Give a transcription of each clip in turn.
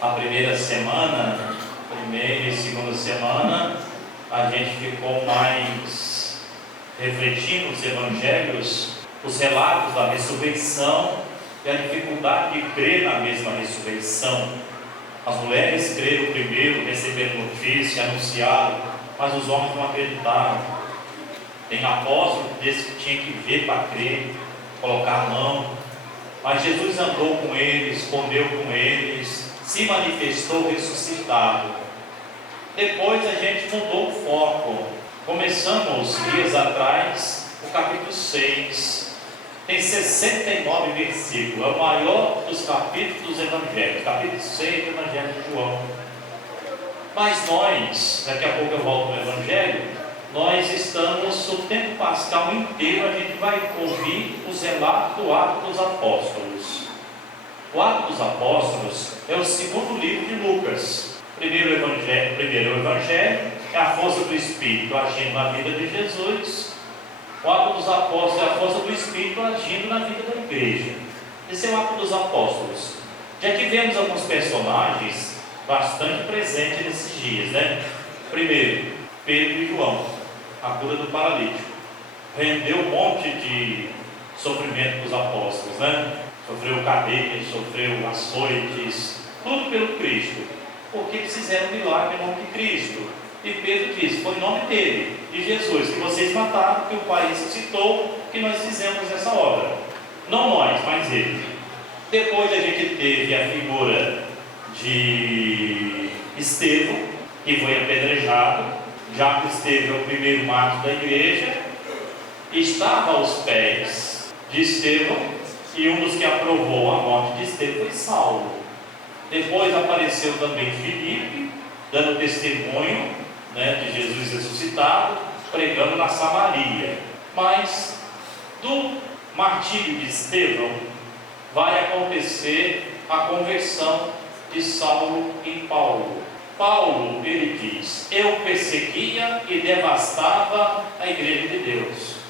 a primeira e segunda semana, a gente ficou mais refletindo os evangelhos, os relatos da ressurreição e a dificuldade de crer na mesma ressurreição. As mulheres creram primeiro, receberam notícia, anunciaram, mas os homens não acreditaram. Tem apóstolo que disse que tinha que ver para crer, colocar a mão, mas Jesus andou com eles, comeu com eles, se manifestou ressuscitado. Depois a gente mudou o foco. Começamos dias atrás o capítulo 6. Tem 69 versículos, é o maior dos capítulos dos evangelhos, capítulo 6 do Evangelho de João. Mas nós, daqui a pouco eu volto no Evangelho, nós estamos o tempo pascal inteiro, a gente vai ouvir os relatos do Ato dos Apóstolos. O Ato dos Apóstolos é o segundo livro de Lucas. Primeiro o Evangelho é a força do Espírito agindo na vida de Jesus. O Ato dos Apóstolos é a força do Espírito agindo na vida da igreja. Esse é o Ato dos Apóstolos. Já que vemos alguns personagens bastante presentes nesses dias, né? Primeiro, Pedro e João, a cura do paralítico. Rendeu um monte de sofrimento para os apóstolos, né? Sofreu cadeias, sofreu açoites, tudo pelo Cristo, porque eles fizeram um milagre em nome de Cristo. E Pedro disse: foi em nome dele, de Jesus, que vocês mataram, que o Pai ressuscitou, que nós fizemos essa obra. Não nós, mas ele. Depois a gente teve a figura de Estevão, que foi apedrejado. Já que Estevão é o primeiro mártir da igreja, estava aos pés de Estevão, e um dos que aprovou a morte de Estevão foi Saulo. Depois apareceu também Filipe, dando testemunho, né, de Jesus ressuscitado, pregando na Samaria. Mas do martírio de Estevão vai acontecer a conversão de Saulo em Paulo. Paulo, ele diz: eu perseguia e devastava a igreja de Deus.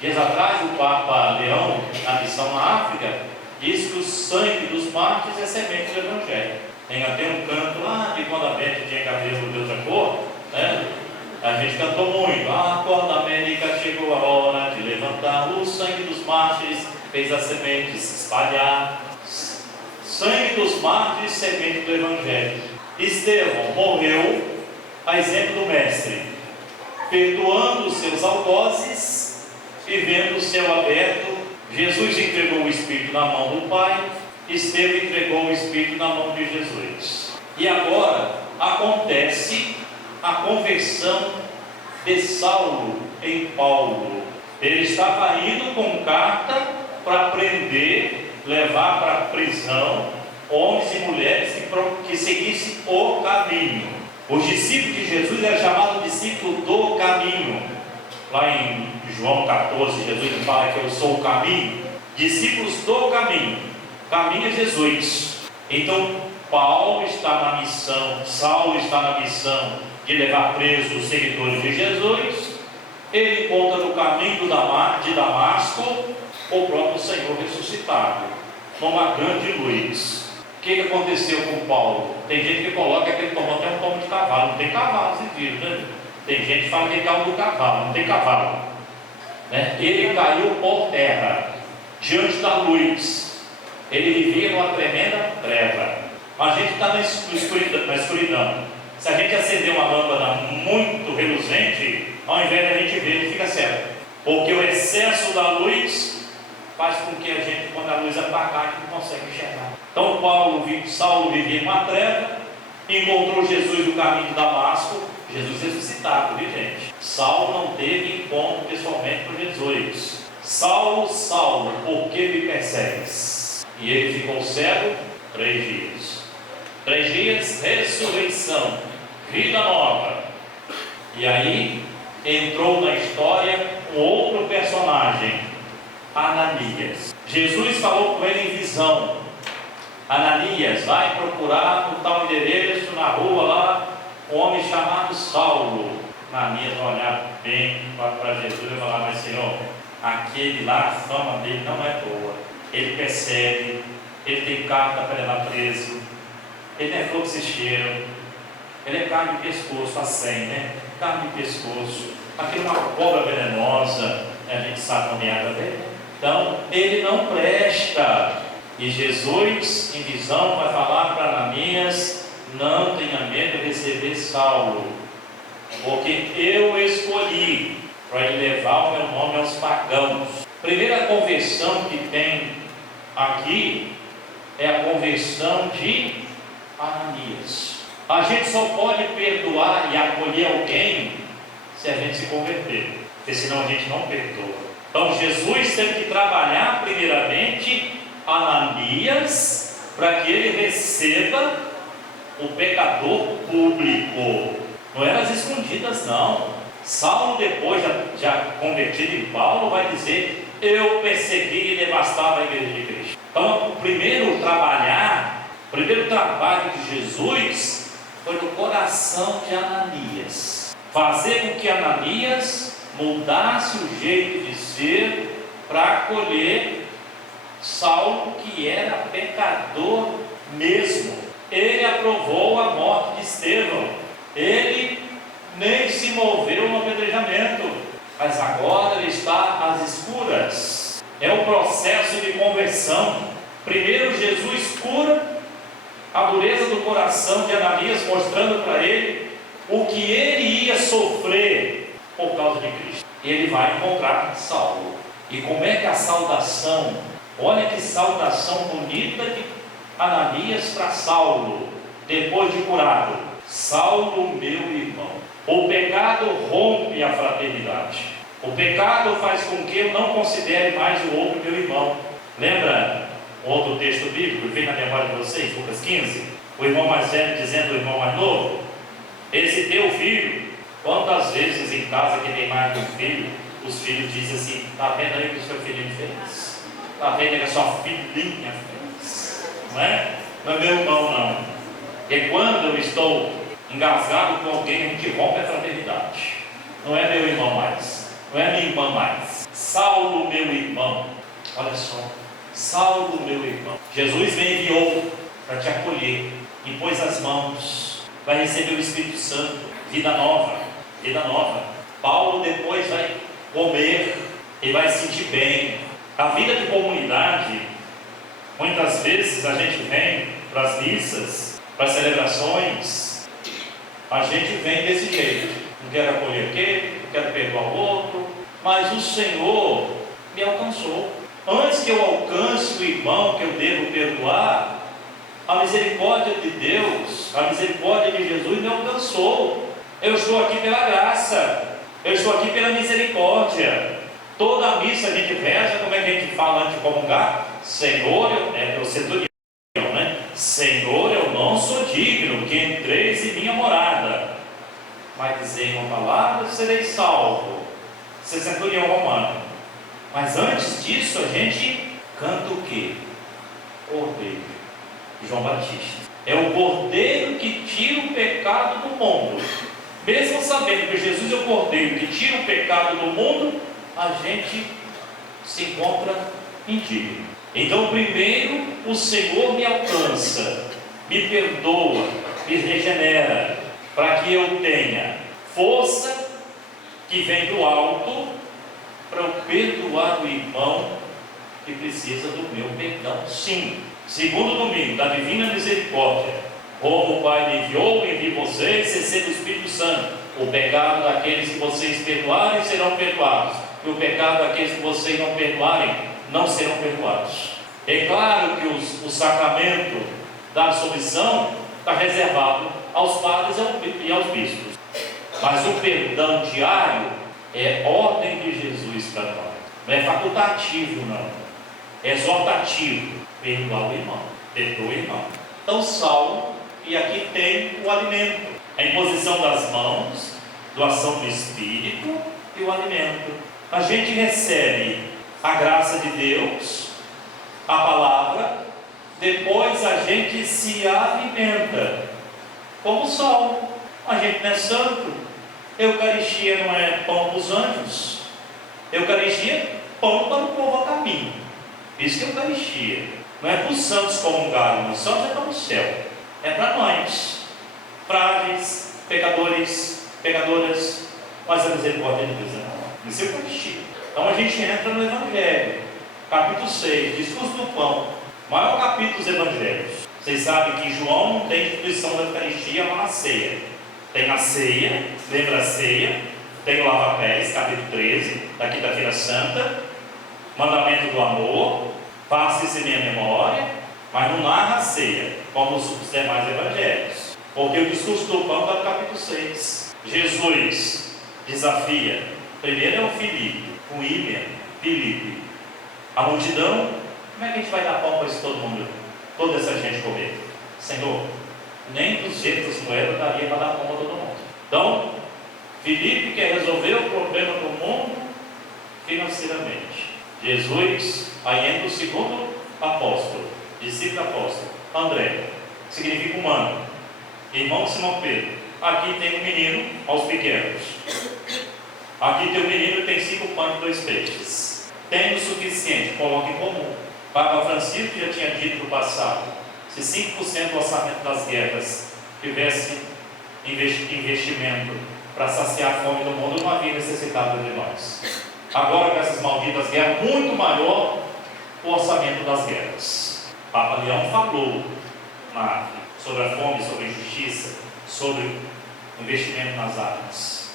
Dias atrás, o Papa Leão, na missão na África, diz que o sangue dos mártires é semente do Evangelho. Tem até um canto lá de quando a Beth tinha cabelo de outra cor, né? A gente cantou muito: quando a América chegou a hora de levantar, o sangue dos mártires fez as sementes se espalhar. Sangue dos mártires, semente do Evangelho. Estevão morreu a exemplo do Mestre, perdoando os seus algozes e vendo o céu aberto. Jesus entregou o Espírito na mão do Pai, Estevão entregou o Espírito na mão de Jesus. E agora acontece a conversão de Saulo em Paulo. Ele estava indo com carta para prender, levar para a prisão homens e mulheres que seguissem o caminho. Os discípulos de Jesus eram chamados discípulos do caminho. Lá em João 14, Jesus fala que eu sou o caminho. Discípulos do caminho. Caminho é Jesus. Então Paulo está na missão, Saulo está na missão de levar presos os seguidores de Jesus. Ele encontra no caminho de Damasco o próprio Senhor ressuscitado, numa grande luz. O que aconteceu com Paulo? Tem gente que coloca que ele tomou até um tomo de cavalo. Não tem cavalo esse vídeo, né? Tem gente que fala que ele caiu do cavalo. Não tem cavalo, né? Ele caiu por terra, diante da luz. Ele vivia numa tremenda treva. A gente está na escuridão. Se a gente acender uma lâmpada muito reluzente, ao invés de a gente ver, ele fica cego. Porque o excesso da luz faz com que a gente, quando a luz atacar, a gente não consegue enxergar. Então Saulo vivia em uma treva, encontrou Jesus no caminho de Damasco. Jesus ressuscitado, viu, gente? Saulo não teve encontro pessoalmente com Jesus. Saulo, Saulo, por que me persegues? E ele ficou cego 3 dias. 3 dias, ressurreição, vida nova. E aí entrou na história um outro personagem, Ananias. Jesus falou com ele em visão: Ananias, vai procurar no tal endereço, na rua lá, um homem chamado Saulo. Ananias vai olhar bem para Jesus e falar: mas Senhor, aquele lá, a fama dele não é boa. Ele persegue, ele tem carta para levar preso. Ele não é flor que se cheira, ele é carne de pescoço, a 100, né? Carne de pescoço, aquilo é uma cobra venenosa, a gente sabe nomear também. Então, ele não presta. E Jesus, em visão, vai falar para Ananias: não tenha medo de receber Saulo, porque eu escolhi para ele levar o meu nome aos pagãos. Primeira conversão que tem aqui é a conversão de Ananias. A gente só pode perdoar e acolher alguém se a gente se converter, porque senão a gente não perdoa. Então Jesus teve que trabalhar primeiramente Ananias para que ele receba o pecador público. Não eram as escondidas, não. Saulo, depois já convertido em Paulo, vai dizer: eu persegui e devastava a igreja de Cristo. Então, o primeiro trabalho de Jesus foi no coração de Ananias, fazer com que Ananias mudasse o jeito de ser para acolher Saulo, que era pecador mesmo. Ele aprovou a morte de Estevão, ele nem se moveu no apedrejamento, mas agora ele está às escuras. É o processo de conversão. Primeiro Jesus cura a dureza do coração de Ananias, mostrando para ele o que ele ia sofrer por causa de Cristo. Ele vai encontrar Saulo. E como é que a saudação, olha que saudação bonita de Ananias para Saulo, depois de curado: Saulo, meu irmão. O pecado rompe a fraternidade. O pecado faz com que eu não considere mais o outro meu irmão. Lembra outro texto bíblico que vem na memória de vocês, Lucas 15? O irmão mais velho dizendo ao irmão mais novo: esse teu filho. Quantas vezes em casa que tem mais de um filho, os filhos dizem assim: está vendo aí o que o seu filhinho fez? Está vendo que a sua filhinha fez? Não é? Não é meu irmão, não. Porque quando eu estou engasgado com alguém, a gente rompe a fraternidade. Não é meu irmão mais, não é minha irmã mais. Saulo, meu irmão. Olha só, Saulo, meu irmão. Jesus me enviou para te acolher, e pôs as mãos. Vai receber o Espírito Santo, vida nova, vida nova. Paulo depois vai comer e vai se sentir bem. A vida de comunidade, muitas vezes a gente vem para as missas, para as celebrações, a gente vem desse jeito: não quero acolher aquele, não quero perdoar o outro, mas o Senhor me alcançou. Antes que eu alcance o irmão que eu devo perdoar, a misericórdia de Deus, a misericórdia de Jesus me alcançou. Eu estou aqui pela graça, eu estou aqui pela misericórdia. Toda a missa a gente reza, como é que a gente fala antes de comungar? Senhor, o centurião, né? Senhor, eu não sou digno que entreis em minha morada, mas dizei uma palavra, serei salvo. Você é centurião romano. Mas antes disso, a gente canta o quê? Cordeiro, João Batista. É o cordeiro que tira o pecado do mundo. Mesmo sabendo que Jesus é o cordeiro que tira o pecado do mundo, a gente se encontra indigno. Então, primeiro, o Senhor me alcança, me perdoa, me regenera, para que eu tenha força que vem do alto para eu perdoar o irmão que precisa do meu perdão. Sim. Segundo domingo da divina misericórdia, como o Pai me enviou, envie vocês, receba o Espírito Santo. O pecado daqueles que vocês perdoarem serão perdoados, e o pecado daqueles que vocês não perdoarem não serão perdoados. É claro que o sacramento da absolvição está reservado aos padres e aos bispos, mas o perdão diário é ordem de Jesus para nós. Não é facultativo, não, é exortativo. Perdoar o irmão, perdoa o irmão. Então, Saulo, e aqui tem o alimento, a imposição das mãos, doação do Espírito e o alimento. A gente recebe a graça de Deus, a palavra, depois a gente se alimenta, como Saulo. A gente não é santo. Eucaristia não é pão para os anjos, Eucaristia é pão para o povo a caminho. Isso que é Eucaristia. Não é para os santos comungarem, os santos estão no céu. é para nós, frágeis, pecadores, pecadoras, mas a misericórdia de Deus é maior. Isso é Eucaristia. Então a gente entra no Evangelho, capítulo 6, discurso do pão, maior capítulo dos Evangelhos. Vocês sabem que João não tem instituição da Eucaristia lá na ceia. Tem a ceia, lembra a ceia, tem o lava-pés, capítulo 13, da Quinta-feira Santa, mandamento do amor, faça-se em minha memória, mas não narra a ceia, como os demais evangelhos. Porque o discurso do pão está no capítulo 6. Jesus desafia, primeiro é o Filipe, o William, Filipe. A multidão, como é que a gente vai dar pão para isso todo mundo, toda essa gente comer? Senhor, nem 200 moedas daria para dar pão para todo mundo. Então, Filipe quer resolver o problema do mundo financeiramente. Jesus, aí entra o segundo apóstolo, discípulo apóstolo, André, significa humano, irmão de Simão Pedro. Aqui tem um menino aos pequenos. Aqui tem um menino que tem 5 pães e 2 peixes. Tem o suficiente, coloca em comum. Papa Francisco já tinha dito no passado, se 5% do orçamento das guerras tivesse investimento para saciar a fome do mundo, não havia necessidade de nós. Agora, com essas malditas guerras, muito maior o orçamento das guerras. Papa Leão falou na África sobre a fome, sobre a injustiça, sobre o investimento nas armas,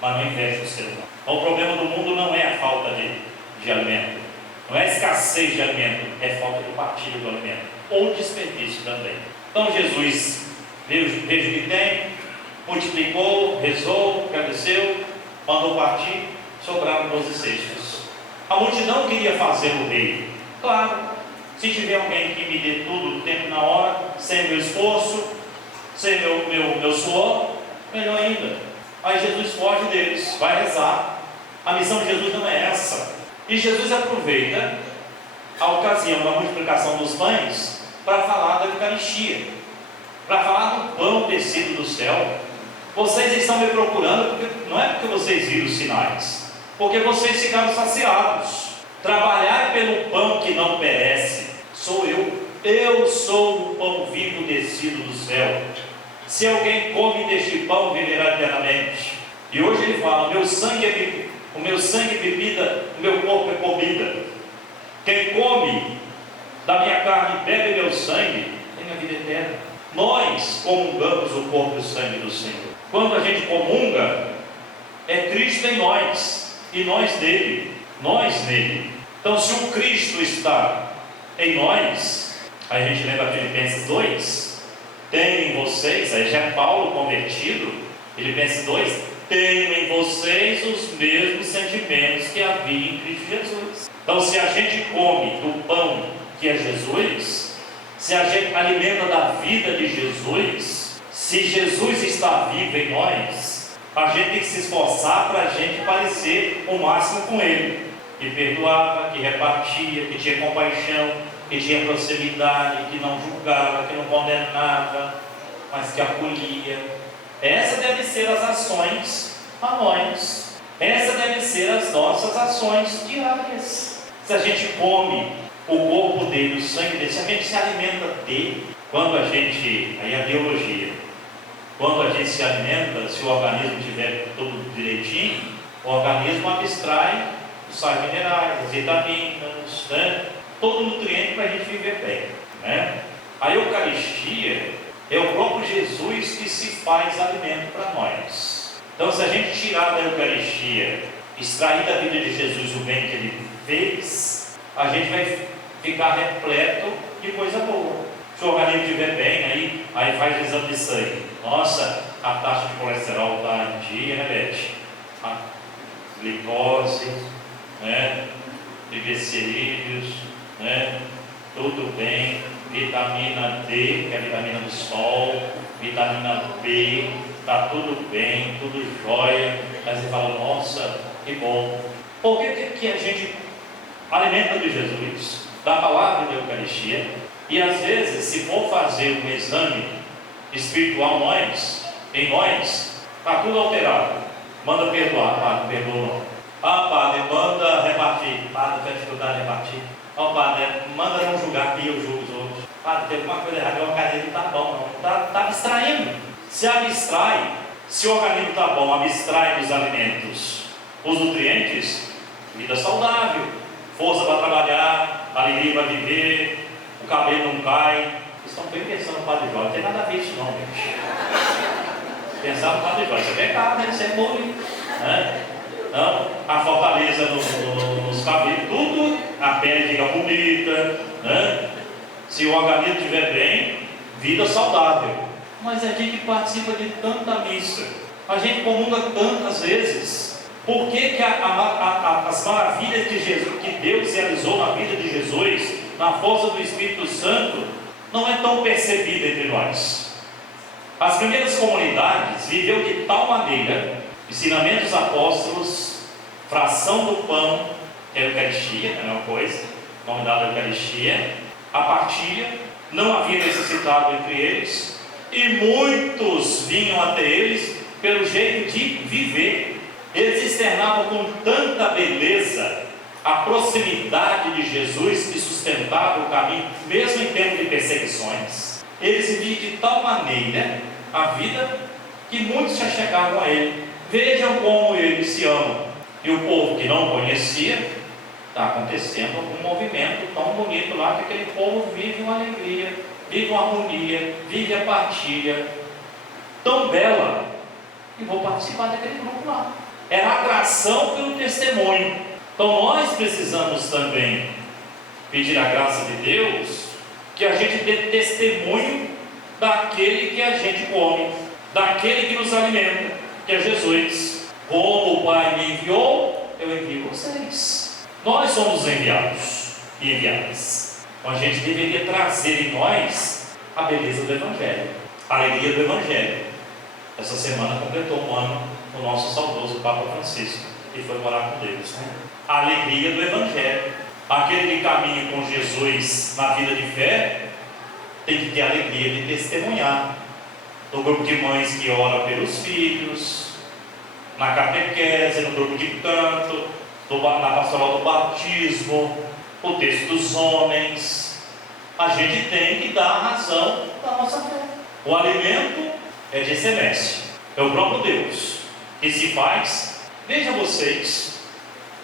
mas não investe no ser humano. Então, o problema do mundo não é a falta de alimento, não é a escassez de alimento, é falta de partilha do alimento, ou desperdício também. Então, Jesus veja o que tem, multiplicou, rezou, agradeceu, mandou partir, sobraram 12 cestos. A multidão queria fazer o rei. Claro, se tiver alguém que me dê tudo no tempo e na hora, sem meu esforço, sem meu suor, melhor ainda. Aí Jesus foge deles, vai rezar. A missão de Jesus não é essa. E Jesus aproveita a ocasião da multiplicação dos pães para falar da Eucaristia, para falar do pão descido do céu. Vocês estão me procurando, não é porque vocês viram os sinais, porque vocês ficaram saciados. Trabalhar pelo pão que não perece, sou eu. Eu sou o pão vivo descido do céu. Se alguém come deste pão, viverá eternamente. E hoje ele fala: o meu sangue é bebida, o meu corpo é comida. Quem come da minha carne e bebe meu sangue, tem a vida eterna. Nós comungamos o corpo e o sangue do Senhor. Quando a gente comunga, é Cristo em nós e nós nele, nós nele. Então, se o Cristo está em nós, aí a gente lembra Filipenses 2, tem em vocês, aí já é Paulo convertido, Filipenses 2, tenho em vocês os mesmos sentimentos que havia em Cristo Jesus. Então, se a gente come do pão que é Jesus, se a gente alimenta da vida de Jesus, se Jesus está vivo em nós, a gente tem que se esforçar para a gente parecer o máximo com Ele, que perdoava, que repartia, que tinha compaixão, que tinha proximidade, que não julgava, que não condenava, mas que acolhia. Essas devem ser as ações a nós. Essas devem ser as nossas ações diárias. Se a gente come o corpo dele, o sangue dele, se a gente se alimenta dele, quando a gente, aí a biologia, quando a gente se alimenta, se o organismo tiver tudo direitinho, o organismo abstrai os sais minerais, as vitaminas, né? Todo nutriente para a gente viver bem, né? A Eucaristia é o próprio Jesus que se faz alimento para nós. Então, se a gente tirar da Eucaristia, extrair da vida de Jesus o bem que Ele fez, a gente vai ficar repleto de coisa boa. Se o organismo estiver bem, aí faz o exame de sangue. Nossa, a taxa de colesterol está em dia, né, Beth? A glicose, né? Triglicerídeos, né? Tudo bem. Vitamina D, que é a vitamina do sol, vitamina B, está tudo bem, tudo jóia. Aí você fala: nossa, que bom. Por que a gente alimenta de Jesus, da palavra da Eucaristia, e às vezes, se for fazer um exame espiritual em nós, está tudo alterado. Manda perdoar, padre, perdoa. Ah, padre, manda repartir. Padre, tem dificuldade de repartir. Ó, padre, manda não julgar que eu julgo os outros. tem alguma coisa errada, o organismo não está bom, não. Está abstraindo. Se abstrai, se o organismo está bom, abstrai dos alimentos os nutrientes, vida saudável, força para trabalhar, alegria para viver, o cabelo não cai. Vocês estão bem pensando no Padre Jorge, não tem nada a ver isso não, gente. Pensar no Padre Jorge, isso é pecado, né? Isso é bullying, né? Não, a fortaleza nos cabelos, tudo, a pele fica bonita, né? Se o organismo estiver bem, vida saudável. Mas a gente participa de tanta missa, a gente comunga tantas vezes. Por que as maravilhas de Jesus, que Deus realizou na vida de Jesus, na força do Espírito Santo, não é tão percebida entre nós? As primeiras comunidades viveu de tal maneira, ensinamentos apóstolos, fração do pão, que é a Eucaristia, a mesma coisa, nome dado Eucaristia, a partilha, não havia necessitado entre eles, e muitos vinham até eles pelo jeito de viver. Eles externavam com tanta beleza a proximidade de Jesus que sustentava o caminho, mesmo em tempos de perseguições. Eles viviam de tal maneira a vida que muitos já chegavam a ele. Vejam como eles se amam. E o povo que não conhecia, está acontecendo um movimento tão bonito lá, que aquele povo vive uma alegria, vive uma harmonia, vive a partilha tão bela, e vou participar daquele grupo lá. Era atração pelo testemunho. Então nós precisamos também pedir a graça de Deus, que a gente dê testemunho daquele que a gente come, daquele que nos alimenta, que é Jesus. Como o Pai me enviou, eu envio vocês. Nós somos enviados e enviadas. Então a gente deveria trazer em nós a beleza do Evangelho, a alegria do Evangelho. Essa semana completou um ano o nosso saudoso Papa Francisco, que foi morar com Deus, né? A alegria do Evangelho. Aquele que caminha com Jesus na vida de fé tem que ter a alegria de testemunhar. No grupo de mães que ora pelos filhos, na catequese, no grupo de canto, na pastoral do batismo, o texto dos homens. A gente tem que dar a razão da nossa fé. O alimento é de excelência, é o próprio Deus que se faz. Veja vocês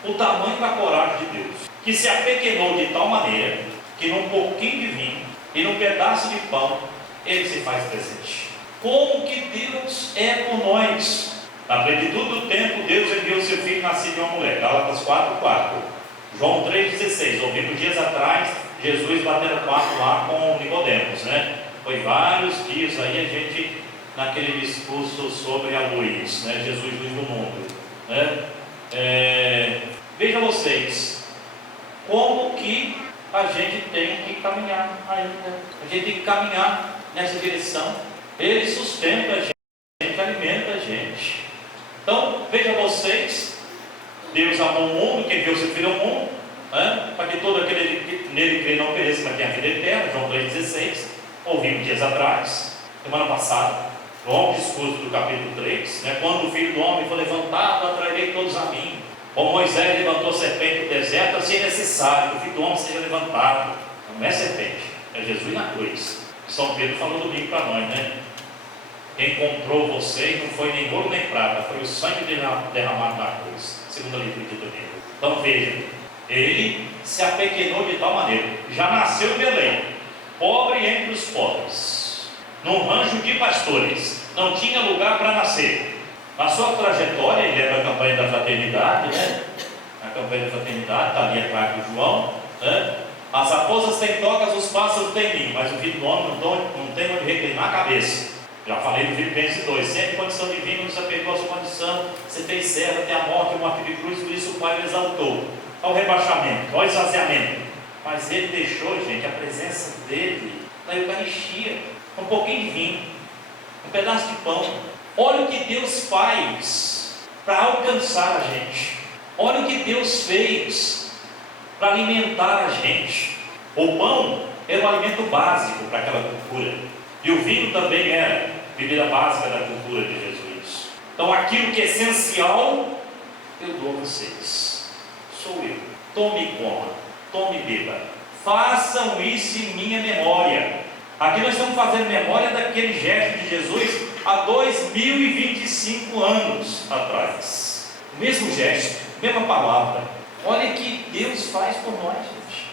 o tamanho da coragem de Deus, que se apequenou de tal maneira que num pouquinho de vinho e num pedaço de pão ele se faz presente. Como que Deus é por nós? Na plenitude do tempo, Deus enviou seu filho nascido de uma mulher. Gálatas 4:4. João 3,16. Ouvimos dias atrás Jesus batendo papo lá com Nicodemos, né? Foi vários dias aí a gente naquele discurso sobre a luz, né? Jesus, luz do mundo, né? Veja vocês como que a gente tem que caminhar ainda. A gente tem que caminhar nessa direção. Ele sustenta a gente, alimenta a gente. Então, veja vocês, Deus amou o mundo, que enviou seu Filho ao mundo, né? Para que todo aquele que nele crê não pereça, mas tenha a vida eterna. João 3,16. Ouvimos dias atrás, semana passada, longo discurso do capítulo 3, né? Quando o Filho do Homem for levantado, atrairei todos a mim. Como Moisés levantou a serpente no deserto, assim é necessário que o Filho do Homem seja levantado. Não é serpente, é Jesus na cruz. São Pedro falou domingo para nós, né? Quem comprou vocês não foi nem ouro nem prata, foi o sangue derramado na cruz, segundo a leitura de domingo. Então vejam, ele se apequenou de tal maneira, já nasceu em Belém, pobre entre os pobres, num rancho de pastores, não tinha lugar para nascer. Na sua trajetória, ele leva a campanha da fraternidade, né? A campanha da fraternidade está ali atrás do João, né? As raposas têm tocas, os pássaros têm ninho, mas o Filho do Homem não tem onde reclinar a cabeça. Já falei no Filipenses 2, sempre condição divina, nos apertou a sua condição, você fez servo até a morte, morte de cruz, por isso o Pai o exaltou. Ao rebaixamento, ao esvaziamento. Mas ele deixou, gente, a presença dele na Eucaristia, um pouquinho de vinho, um pedaço de pão. Olha o que Deus faz para alcançar a gente. Olha o que Deus fez para alimentar a gente. O pão era um alimento básico para aquela cultura. E o vinho também era bebida básica da cultura de Jesus. Então aquilo que é essencial, eu dou a vocês. Sou eu. Tome e coma, tome e beba. façam isso em minha memória. Aqui nós estamos fazendo memória daquele gesto de Jesus há 2025 anos atrás. O mesmo gesto, mesma palavra. Olha o que Deus faz por nós, gente.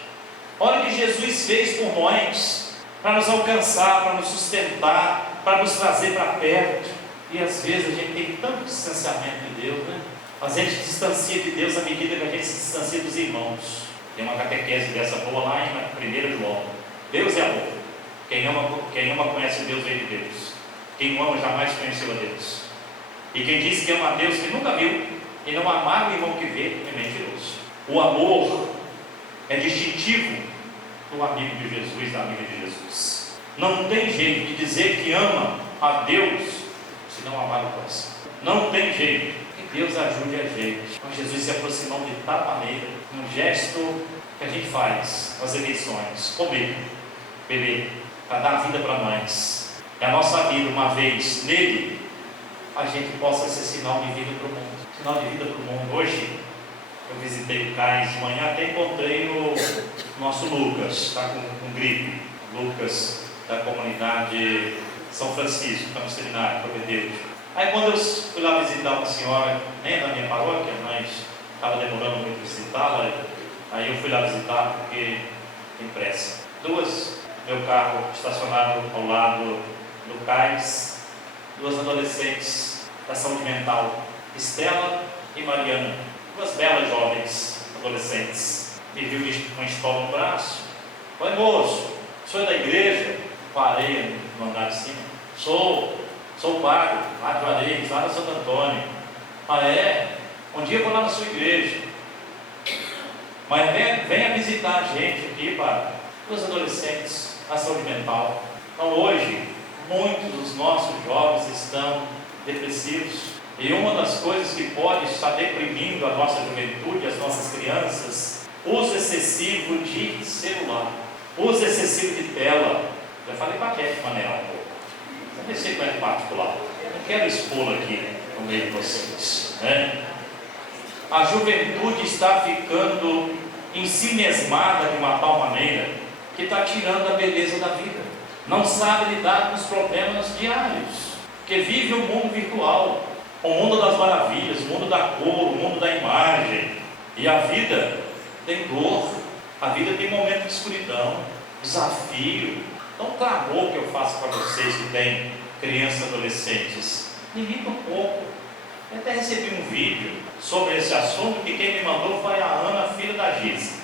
Olha o que Jesus fez por nós, para nos alcançar, para nos sustentar, para nos trazer para perto. E às vezes a gente tem tanto distanciamento de Deus, né? A gente distancia de Deus à medida que a gente se distancia dos irmãos. Tem uma catequese dessa boa lá em 1 João. Deus é amor. Quem ama conhece o Deus veio de Deus. Quem o ama jamais conheceu a Deus. E quem diz que ama a Deus que nunca viu e não amar o irmão que vê é mentiroso. O amor é distintivo do amigo de Jesus, da amiga de Jesus. Não tem jeito de dizer que ama a Deus se não amar o próximo. Não tem jeito. Que Deus ajude a gente. Então Jesus se aproximou de tal maneira, um gesto que a gente faz nas eleições: comer, beber, para dar vida para nós. Que a nossa vida, uma vez nele, a gente possa ser sinal de vida para o mundo. Sinal de vida para o mundo. Hoje eu visitei o Cais de manhã, até encontrei o nosso Lucas, está com gripe. Lucas, da comunidade São Francisco, está no seminário, propedêutico. Aí quando eu fui lá visitar uma senhora, nem da minha paróquia, mas estava demorando muito visitá-la, aí eu fui lá visitar porque tem pressa. Meu carro estacionado ao lado do Cais, duas adolescentes da saúde mental, Estela e Mariana, duas belas jovens adolescentes. Me viu com estola no braço. Oi, moço, o senhor é da igreja? Parei no andar de cima. Sou padre, lá de Juarez, lá na Santo Antônio. Ah, é? Um dia eu vou lá na sua igreja. Mas venha visitar a gente aqui, padre. Duas adolescentes, a saúde mental. Então hoje, muitos dos nossos jovens estão depressivos. E uma das coisas que pode estar deprimindo a nossa juventude, as nossas crianças, uso excessivo de celular, uso excessivo de tela. Já falei para a Beth Manel um pouco. Não sei como é particular. Não quero expô-lo aqui no meio de vocês, né? A juventude está ficando ensimismada de uma tal maneira que está tirando a beleza da vida. Não sabe lidar com os problemas diários, porque vive um mundo virtual, o mundo das maravilhas, o mundo da cor, o mundo da imagem. E a vida tem dor, a vida tem momento de escuridão, desafio. Então o clamor que eu faço para vocês que têm crianças e adolescentes, limita um pouco. Eu até recebi um vídeo sobre esse assunto, que quem me mandou foi a Ana, filha da Giz.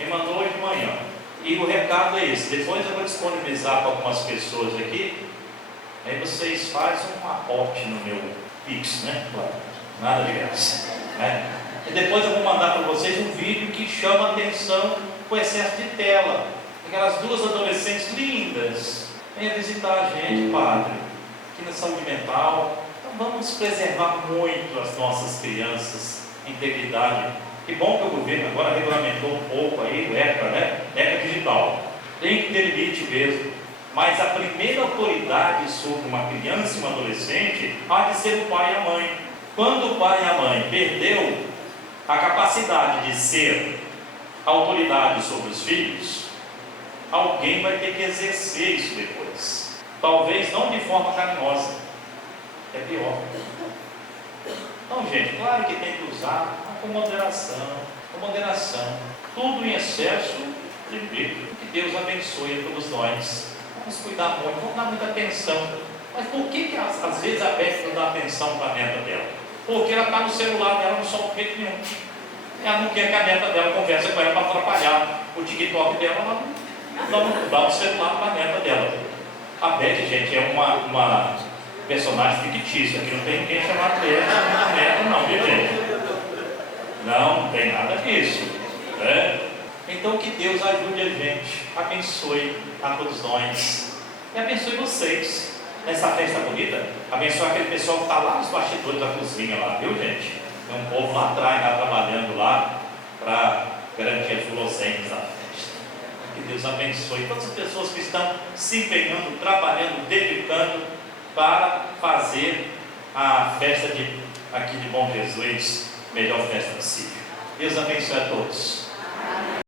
Me mandou hoje de manhã. E o recado é esse. Depois eu vou disponibilizar para algumas pessoas aqui. Aí vocês fazem um aporte no meu Pix, né? Claro, nada de graça, né? E depois eu vou mandar para vocês um vídeo que chama a atenção com excesso de tela. Aquelas duas adolescentes lindas. Venha visitar a gente, padre, aqui na saúde mental. Então vamos preservar muito as nossas crianças, integridade. Que bom que o governo agora regulamentou um pouco aí o ECA, né? ECA digital. Tem que ter limite mesmo. Mas a primeira autoridade sobre uma criança e uma adolescente há de ser o pai e a mãe. Quando o pai e a mãe perdeu a capacidade de ser autoridade sobre os filhos, alguém vai ter que exercer isso depois. Talvez não de forma carinhosa. É pior. Então, gente, claro que tem que usar com moderação. Com moderação. Tudo em excesso, proibido. Que Deus abençoe a todos nós. Vamos cuidar muito, vamos dar muita atenção. Mas por que às vezes a Beth não dá atenção para a neta dela? Porque ela está no celular dela, não solta o jeito nenhum. Ela não quer que a neta dela converse com ela para atrapalhar o TikTok dela. Ela não dá o celular para a neta dela. A Beth, gente, é uma personagem fictícia, que não tem ninguém chamado de neta, não, viu, gente? Não tem nada disso, né? Então que Deus ajude a gente, abençoe a todos nós e abençoe vocês nessa festa bonita. Abençoe aquele pessoal que está lá nos bastidores da cozinha lá, viu, gente? Tem um povo lá atrás, lá trabalhando lá para garantir as guloseimas da festa. Que Deus abençoe todas as pessoas que estão se empenhando, trabalhando, dedicando para fazer a festa aqui de Bom Jesus, melhor festa possível. Deus abençoe a todos.